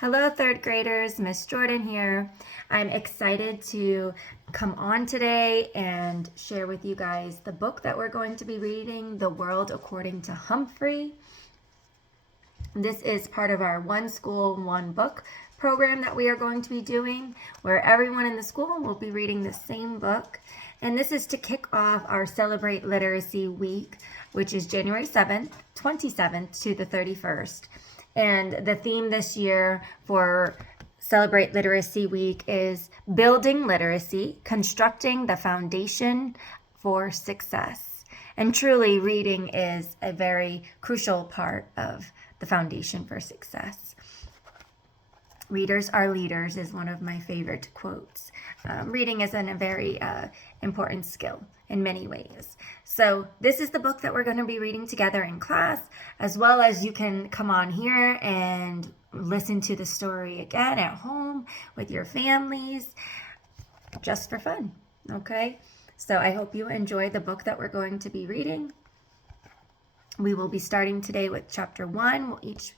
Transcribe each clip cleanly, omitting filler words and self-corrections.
Hello, third graders. Miss Jordan here. I'm excited to come on today and share with you guys the book that we're going to be reading, The World According to Humphrey. This is part of our One School, One Book program that we are going to be doing, where everyone in the school will be reading the same book. And this is to kick off our Celebrate Literacy Week, which is January 7th, 27th to the 31st. And the theme this year for Celebrate Literacy Week is Building Literacy, Constructing the Foundation for Success. And truly, reading is a very crucial part of the foundation for success. Readers are leaders is one of my favorite quotes. Reading is a very important skill in many ways. So this is the book that we're going to be reading together in class, as well as you can come on here and listen to the story again at home with your families, just for fun, okay? So I hope you enjoy the book that we're going to be reading. We will be starting today with chapter 1. Each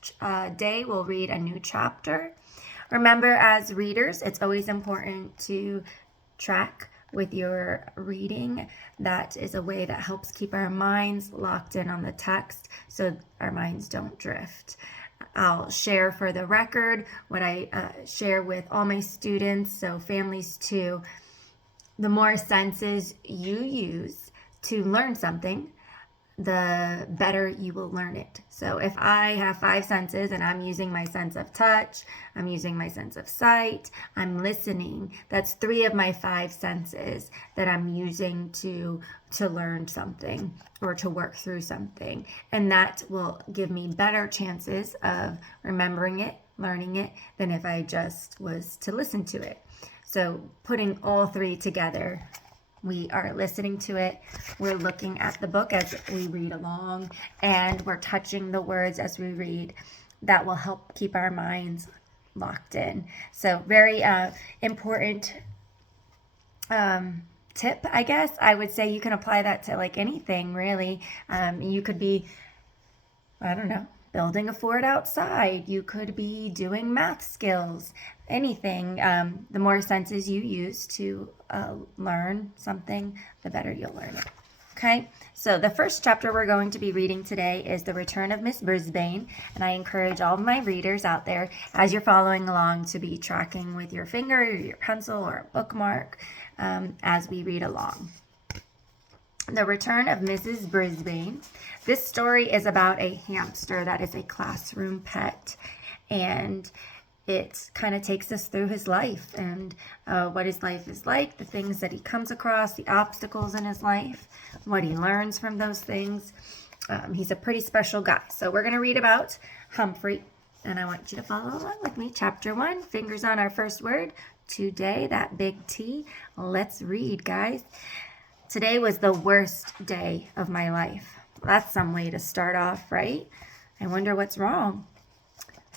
day we'll read a new chapter. Remember, as readers, it's always important to track with your reading. That is a way that helps keep our minds locked in on the text so our minds don't drift. I'll share for the record what I share with all my students, so families too. The more senses you use to learn something, the better you will learn it. So if I have 5 senses and I'm using my sense of touch, I'm using my sense of sight, I'm listening, that's 3 of my 5 senses that I'm using to learn something or to work through something. And that will give me better chances of remembering it, learning it, than if I just was to listen to it. So putting all 3 together, we are listening to it, we're looking at the book as we read along, and we're touching the words as we read. That will help keep our minds locked in. So very important tip, I guess. I would say you can apply that to like anything, really. You could be, I don't know, building a fort outside. You could be doing math skills, anything. The more senses you use to learn something, the better you'll learn it. Okay, so the first chapter we're going to be reading today is The Return of Miss Brisbane, and I encourage all of my readers out there, as you're following along, to be tracking with your finger or your pencil or a bookmark as we read along. The Return of Mrs. Brisbane. This story is about a hamster that is a classroom pet, and it kind of takes us through his life and what his life is like, the things that he comes across, the obstacles in his life, what he learns from those things. He's a pretty special guy. So we're going to read about Humphrey, and I want you to follow along with me. Chapter 1, fingers on our first word. Today, that big T. Let's read, guys. Today was the worst day of my life. That's some way to start off, right? I wonder what's wrong.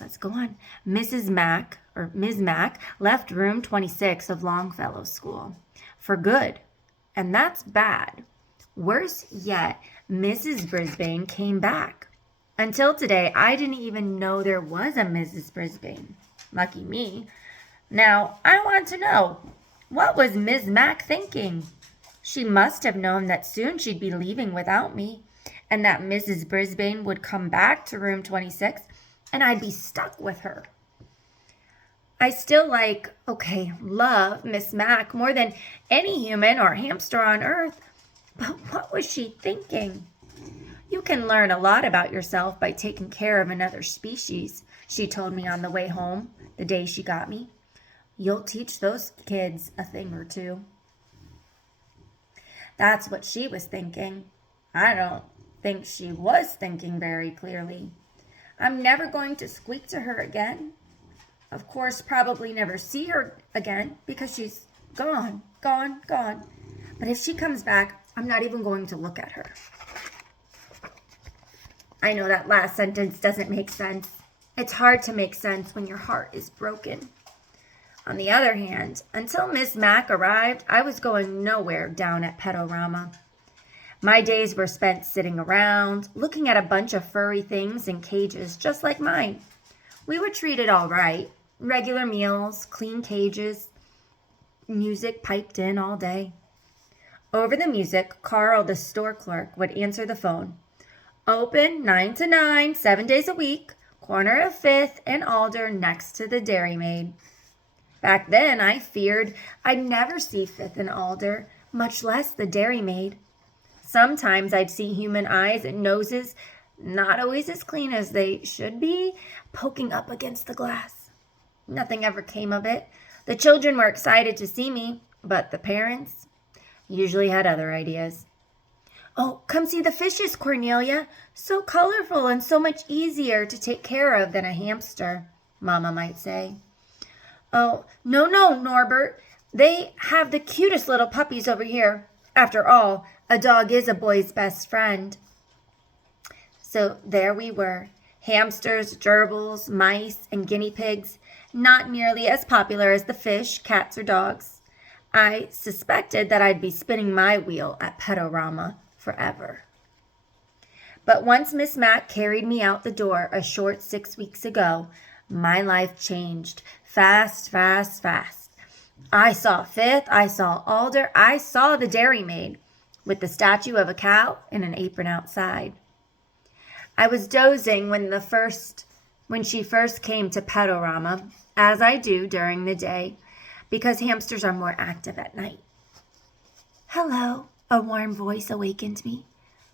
Let's go on. Ms. Mack left room 26 of Longfellow School for good, and that's bad. Worse yet, Mrs. Brisbane came back. Until today, I didn't even know there was a Mrs. Brisbane. Lucky me. Now, I want to know, what was Ms. Mack thinking? She must have known that soon she'd be leaving without me, and that Mrs. Brisbane would come back to room 26, and I'd be stuck with her. I still love Miss Mack more than any human or hamster on earth, but what was she thinking? You can learn a lot about yourself by taking care of another species, she told me on the way home the day she got me. You'll teach those kids a thing or two. That's what she was thinking. I don't think she was thinking very clearly. I'm never going to squeak to her again. Of course, probably never see her again because she's gone. But if she comes back, I'm not even going to look at her. I know that last sentence doesn't make sense. It's hard to make sense when your heart is broken. On the other hand, until Miss Mack arrived, I was going nowhere down at Pedorama. My days were spent sitting around, looking at a bunch of furry things in cages just like mine. We were treated all right. Regular meals, clean cages, music piped in all day. Over the music, Carl, the store clerk, would answer the phone. Open 9 to 9, 7 days a week, corner of 5th and Alder next to the Dairy Maid. Back then, I feared I'd never see 5th and Alder, much less the Dairy Maid. Sometimes I'd see human eyes and noses, not always as clean as they should be, poking up against the glass. Nothing ever came of it. The children were excited to see me, but the parents usually had other ideas. "Oh, come see the fishes, Cornelia. So colorful and so much easier to take care of than a hamster," Mama might say. "Oh, no, Norbert. They have the cutest little puppies over here. After all, a dog is a boy's best friend." So there we were, hamsters, gerbils, mice, and guinea pigs, not nearly as popular as the fish, cats, or dogs. I suspected that I'd be spinning my wheel at Petorama forever. But once Miss Mack carried me out the door a short 6 weeks ago, my life changed fast, fast, fast. I saw 5th, I saw Alder, I saw the Dairy Maid with the statue of a cow in an apron outside. I was dozing when she first came to Petorama, as I do during the day, because hamsters are more active at night. "Hello," a warm voice awakened me.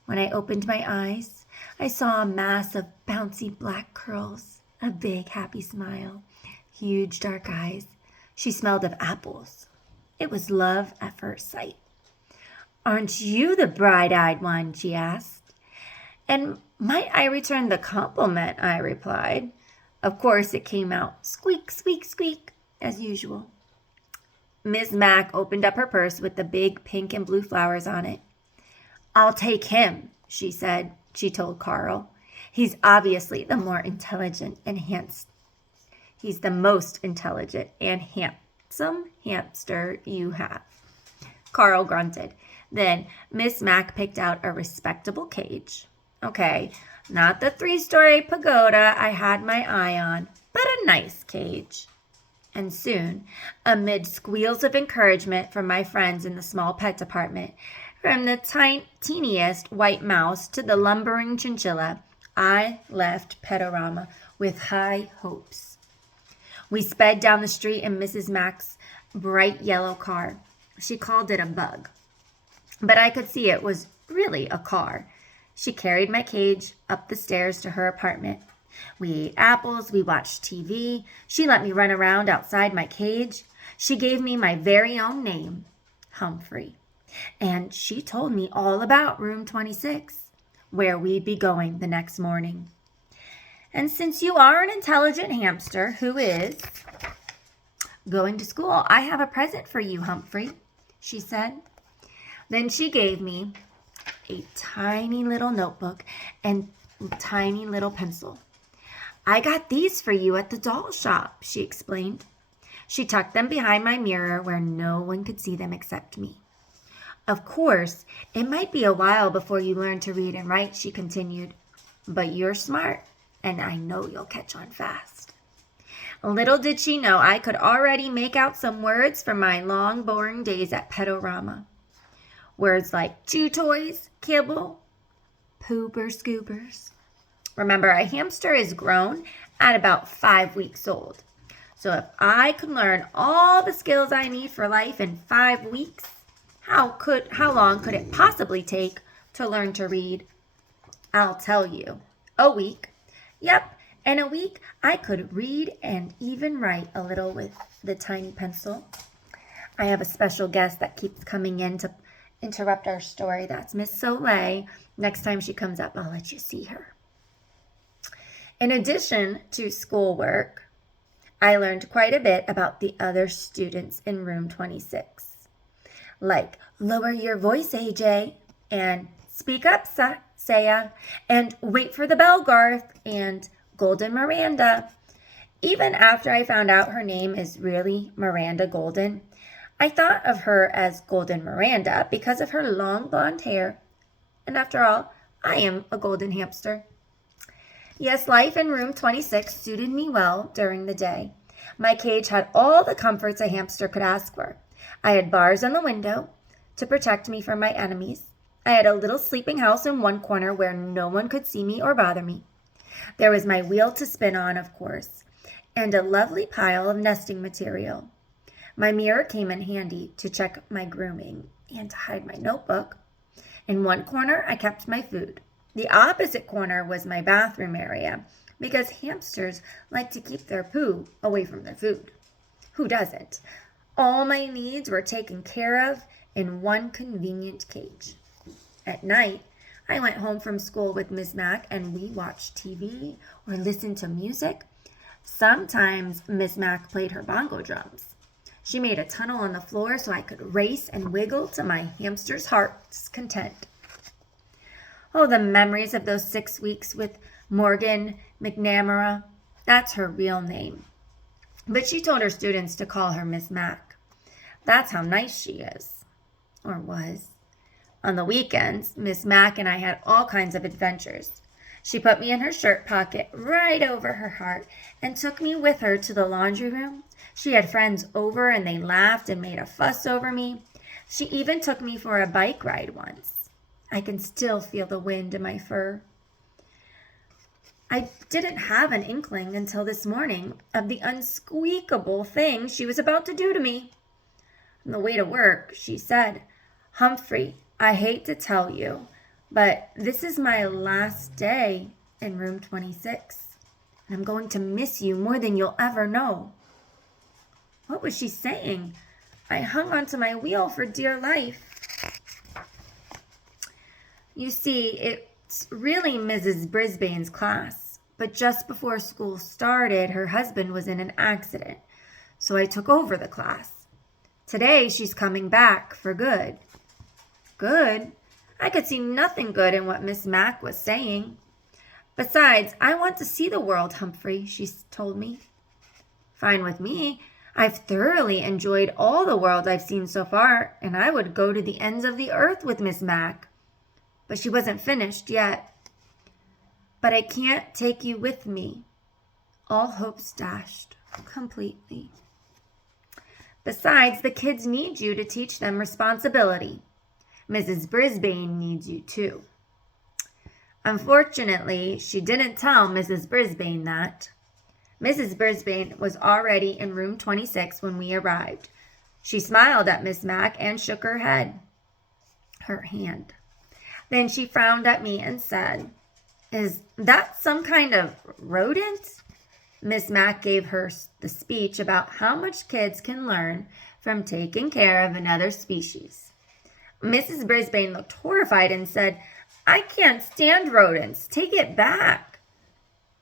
When I opened my eyes, I saw a mass of bouncy black curls, a big happy smile, huge dark eyes. She smelled of apples. It was love at first sight. "Aren't you the bright-eyed one?" she asked. "And might I return the compliment?" I replied. Of course, it came out squeak, squeak, squeak, as usual. Miss Mack opened up her purse with the big pink and blue flowers on it. "I'll take him," she said. She told Carl. "He's obviously the more intelligent and handsome. He's the most intelligent and handsome hamster you have." Carl grunted. Then Miss Mack picked out a respectable cage. Okay, not the 3-story pagoda I had my eye on, but a nice cage. And soon, amid squeals of encouragement from my friends in the small pet department, from the teeniest white mouse to the lumbering chinchilla, I left Petorama with high hopes. We sped down the street in Mrs. Mack's bright yellow car. She called it a bug, but I could see it was really a car. She carried my cage up the stairs to her apartment. We ate apples, we watched TV. She let me run around outside my cage. She gave me my very own name, Humphrey. And she told me all about room 26, where we'd be going the next morning. "And since you are an intelligent hamster who is going to school, I have a present for you, Humphrey," she said. Then she gave me a tiny little notebook and tiny little pencil. "I got these for you at the doll shop," she explained. She tucked them behind my mirror where no one could see them except me. "Of course, it might be a while before you learn to read and write," she continued, "but you're smart, and I know you'll catch on fast." Little did she know I could already make out some words from my long, boring days at Petorama. Words like chew toys, kibble, pooper scoopers. Remember, a hamster is grown at about 5 weeks old. So if I could learn all the skills I need for life in 5 weeks, how long could it possibly take to learn to read? I'll tell you, a week. Yep, in a week I could read and even write a little with the tiny pencil. I have a special guest that keeps coming in to interrupt our story. That's Miss Soleil. Next time she comes up, I'll let you see her. In addition to schoolwork, I learned quite a bit about the other students in room 26. Like, lower your voice, AJ, and speak up, Saya, and wait for the bell, Garth, and Golden Miranda. Even after I found out her name is really Miranda Golden, I thought of her as Golden Miranda because of her long blonde hair. And after all, I am a golden hamster. Yes, life in room 26 suited me well during the day. My cage had all the comforts a hamster could ask for. I had bars on the window to protect me from my enemies. I had a little sleeping house in one corner where no one could see me or bother me. There was my wheel to spin on, of course, and a lovely pile of nesting material. My mirror came in handy to check my grooming and to hide my notebook. In one corner, I kept my food. The opposite corner was my bathroom area, because hamsters like to keep their poo away from their food. Who doesn't? All my needs were taken care of in one convenient cage. At night, I went home from school with Miss Mac and we watched TV or listened to music. Sometimes Miss Mac played her bongo drums. She made a tunnel on the floor so I could race and wiggle to my hamster's heart's content. Oh, the memories of those 6 weeks with Morgan McNamara. That's her real name. But she told her students to call her Miss Mac. That's how nice she is. Or was. On the weekends, Miss Mac and I had all kinds of adventures. She put me in her shirt pocket right over her heart and took me with her to the laundry room. She had friends over and they laughed and made a fuss over me. She even took me for a bike ride once. I can still feel the wind in my fur. I didn't have an inkling until this morning of the unsqueakable thing she was about to do to me. On the way to work, she said, "Humphrey, I hate to tell you, but this is my last day in room 26, and I'm going to miss you more than you'll ever know." What was she saying? I hung onto my wheel for dear life. You see, it's really Mrs. Brisbane's class, but just before school started, her husband was in an accident, so I took over the class. Today, she's coming back for good. Good? I could see nothing good in what Miss Mac was saying. Besides, I want to see the world, Humphrey, she told me. Fine with me. I've thoroughly enjoyed all the world I've seen so far, and I would go to the ends of the earth with Miss Mac. But she wasn't finished yet. But I can't take you with me. All hope's dashed completely. Besides, the kids need you to teach them responsibility. Mrs. Brisbane needs you too. Unfortunately, she didn't tell Mrs. Brisbane that. Mrs. Brisbane was already in room 26 when we arrived. She smiled at Miss Mac and shook her hand. Then she frowned at me and said, "Is that some kind of rodent?" Miss Mac gave her the speech about how much kids can learn from taking care of another species. Mrs. Brisbane looked horrified and said, "I can't stand rodents. Take it back."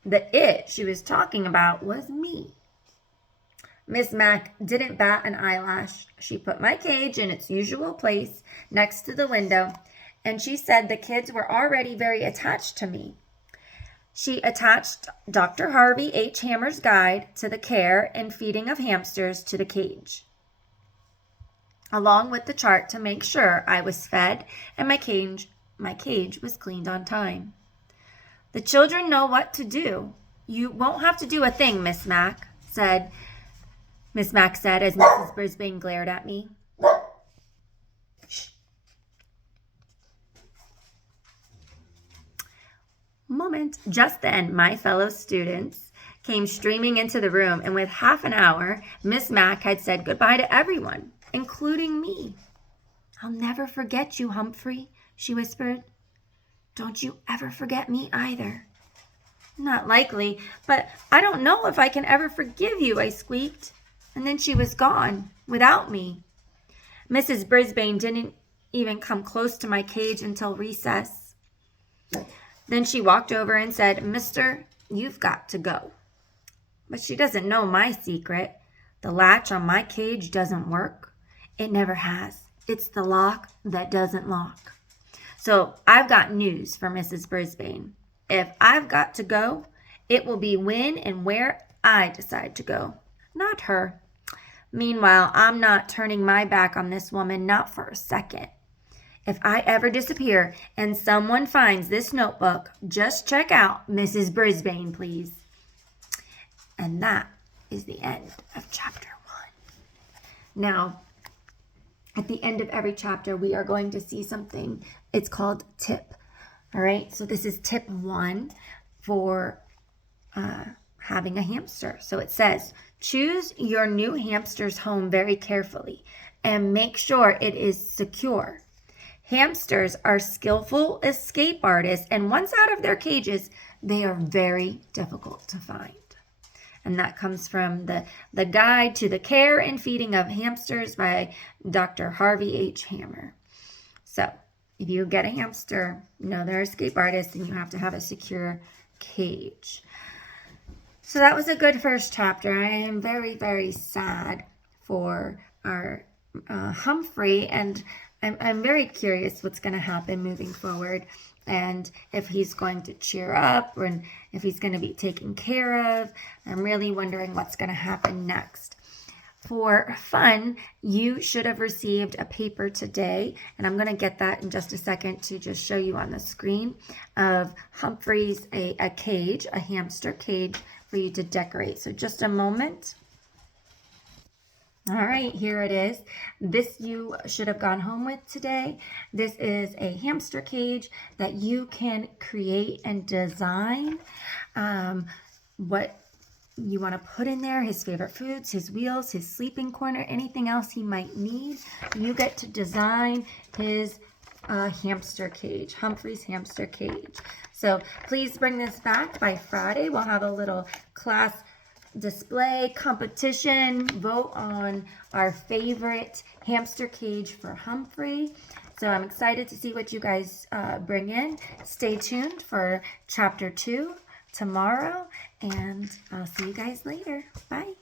The it she was talking about was me. Miss Mac didn't bat an eyelash. She put my cage in its usual place next to the window, and she said the kids were already very attached to me. She attached Dr. Harvey H. Hammer's guide to the care and feeding of hamsters to the cage, along with the chart to make sure I was fed and my cage was cleaned on time. "The children know what to do. You won't have to do a thing, Miss Mac said as Mrs. Brisbane glared at me. Shh. Moment. Just then, my fellow students came streaming into the room, and with half an hour, Miss Mac had said goodbye to everyone, including me. "I'll never forget you, Humphrey," she whispered. "Don't you ever forget me either." "Not likely, but I don't know if I can ever forgive you," I squeaked. And then she was gone, without me. Mrs. Brisbane didn't even come close to my cage until recess. Then she walked over and said, "Mister, you've got to go." But she doesn't know my secret. The latch on my cage doesn't work. It never has. It's the lock that doesn't lock. So I've got news for Mrs. Brisbane. If I've got to go, it will be when and where I decide to go, not her. Meanwhile, I'm not turning my back on this woman, not for a second. If I ever disappear and someone finds this notebook, just check out Mrs. Brisbane, please. And that is the end of chapter 1. Now, at the end of every chapter, we are going to see something. It's called tip. All right, so this is tip 1 for having a hamster. So it says, choose your new hamster's home very carefully and make sure it is secure. Hamsters are skillful escape artists, and once out of their cages, they are very difficult to find. And that comes from the Guide to the Care and Feeding of Hamsters by Dr. Harvey H. Hammer. So if you get a hamster, know they're escape artists and you have to have a secure cage. So that was a good first chapter. I am very, very sad for our Humphrey, and I'm very curious what's going to happen moving forward, and if he's going to cheer up and if he's going to be taken care of. I'm really wondering what's going to happen next. For fun, you should have received a paper today, and I'm going to get that in just a second to just show you on the screen of Humphrey's a cage, a hamster cage for you to decorate. So just a moment. All right, here it is. This you should have gone home with today. This is a hamster cage that you can create and design what you want to put in there, his favorite foods, his wheels, his sleeping corner, anything else he might need. You get to design his hamster cage, Humphrey's hamster cage. So please bring this back by Friday. We'll have a little class display competition, vote on our favorite hamster cage for Humphrey. So I'm excited to see what you guys bring in. Stay tuned for chapter 2 tomorrow, and I'll see you guys later. Bye.